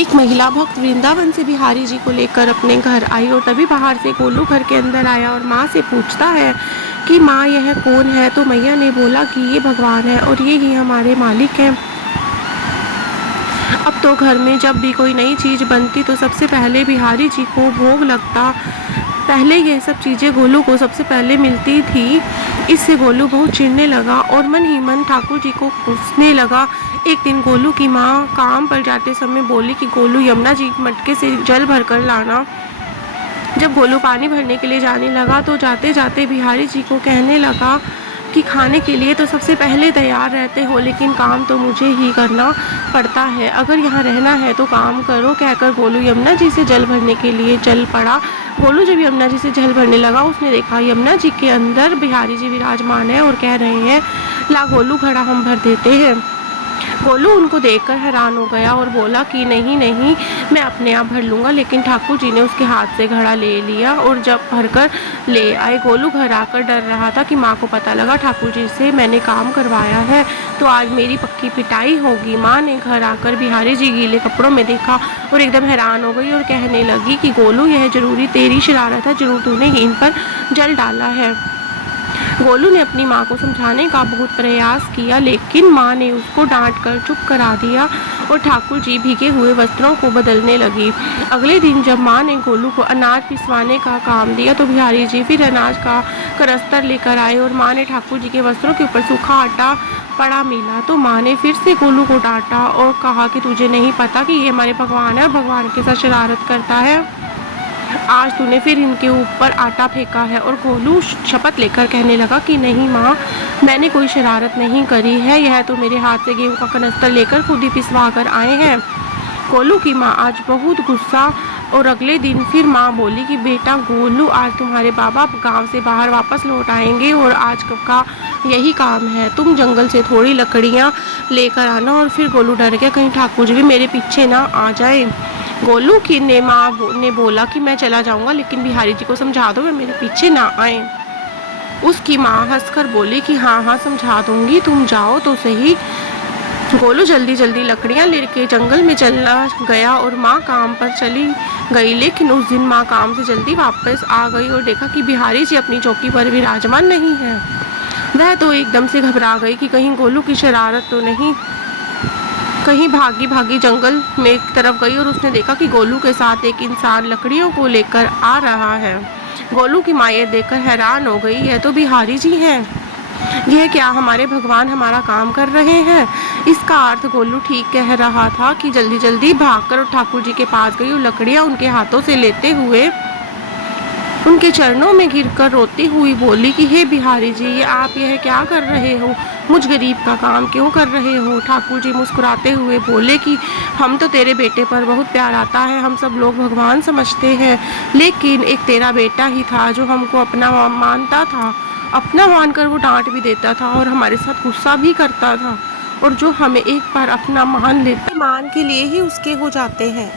एक महिला भक्त वृंदावन से बिहारी जी को लेकर अपने घर आई और तभी बाहर से गोलू घर के अंदर आया और माँ से पूछता है कि माँ यह कौन है। तो मैया ने बोला कि ये भगवान है और ये ही हमारे मालिक हैं। अब तो घर में जब भी कोई नई चीज़ बनती तो सबसे पहले बिहारी जी को भोग लगता। पहले यह सब चीज़ें गोलू को सबसे पहले मिलती थी। इससे गोलू बहुत चिढ़ने लगा और मन ही मन ठाकुर जी को कोसने लगा। एक दिन गोलू की माँ काम पर जाते समय बोली कि गोलू यमुना जी मटके से जल भर कर लाना। जब गोलू पानी भरने के लिए जाने लगा तो जाते जाते बिहारी जी को कहने लगा कि खाने के लिए तो सबसे पहले तैयार रहते हो, लेकिन काम तो मुझे ही करना पड़ता है। अगर यहाँ रहना है तो काम करो, कहकर गोलू यमुना जी से जल भरने के लिए चल पड़ा। गोलू जब यमुना जी से जल भरने लगा उसने देखा यमुना जी के अंदर बिहारी जी विराजमान है और कह रहे हैं, ला गोलू घड़ा हम भर देते हैं। गोलू उनको देखकर हैरान हो गया और बोला कि नहीं नहीं, मैं अपने आप भर लूँगा। लेकिन ठाकुर जी ने उसके हाथ से घड़ा ले लिया और जब भरकर ले आए, गोलू घर आकर डर रहा था कि माँ को पता लगा ठाकुर जी से मैंने काम करवाया है तो आज मेरी पक्की पिटाई होगी। माँ ने घर आकर बिहारी जी गीले कपड़ों में देखा और एकदम हैरान हो गई और कहने लगी कि गोलू यह जरूरी तेरी शरारत है, जरूर तूने इन पर जल डाला है। गोलू ने अपनी माँ को समझाने का बहुत प्रयास किया, लेकिन माँ ने उसको डांट कर चुप करा दिया और ठाकुर जी भीगे हुए वस्त्रों को बदलने लगी। अगले दिन जब माँ ने गोलू को अनाज पिसवाने का काम दिया तो बिहारी जी फिर अनाज का करस्तर लेकर आए और माँ ने ठाकुर जी के वस्त्रों के ऊपर सूखा आटा पड़ा मिला तो माँ ने फिर से गोलू को डांटा और कहा कि तुझे नहीं पता कि ये हमारे भगवान है और भगवान के साथ शरारत करता है। आज तूने फिर इनके ऊपर आटा फेंका है। और गोलू शपथ लेकर कहने लगा कि नहीं माँ, मैंने कोई शरारत नहीं करी है, यह तो मेरे हाथ से गेहूं का कनस्तर लेकर खुद ही पिसवा कर आए हैं। गोलू की माँ आज बहुत गुस्सा और अगले दिन फिर माँ बोली कि बेटा गोलू, आज तुम्हारे बाबा गांव से बाहर वापस लौट आएंगे और आज का यही काम है, तुम जंगल से थोड़ी लकड़ियाँ लेकर आना। और फिर गोलू डर गया कहीं ठाकुर जी भी मेरे पीछे ना आ जाए। गोलू की माँ ने बोला कि मैं चला जाऊंगा, लेकिन बिहारी जी को समझा दो वे मेरे पीछे ना आए। उसकी माँ हंसकर बोली कि हाँ हाँ समझा दूंगी, तुम जाओ तो सही। गोलू जल्दी जल्दी लकड़ियाँ लेके जंगल में चला गया और माँ काम पर चली गई। लेकिन उस दिन माँ काम से जल्दी वापस आ गई और देखा कि बिहारी जी अपनी चौकी पर विराजमान नहीं है। वह तो एकदम से घबरा गई कि कहीं गोलू की शरारत तो नहीं। कहीं भागी भागी जंगल में एक तरफ गई और उसने देखा कि गोलू के साथ एक इंसान लकड़ियों को लेकर आ रहा है। गोलू की माँ ये देखकर हैरान हो गई, यह तो बिहारी जी हैं। यह क्या हमारे भगवान हमारा काम कर रहे हैं? इसका अर्थ गोलू ठीक कह रहा था कि जल्दी जल्दी भागकर ठाकुर जी के पास गई और लकड़ियाँ उनके हाथों से लेते हुए उनके चरणों में गिरकर रोती हुई बोली कि हे बिहारी जी, ये आप यह क्या कर रहे हो? मुझ गरीब का काम क्यों कर रहे हो? ठाकुर जी मुस्कुराते हुए बोले कि हम तो तेरे बेटे पर बहुत प्यार आता है, हम सब लोग भगवान समझते हैं, लेकिन एक तेरा बेटा ही था जो हमको अपना मानता था, अपना मानकर वो डांट भी देता था और हमारे साथ गुस्सा भी करता था, और जो हमें एक बार अपना मान लेते मान के लिए ही उसके हो जाते हैं।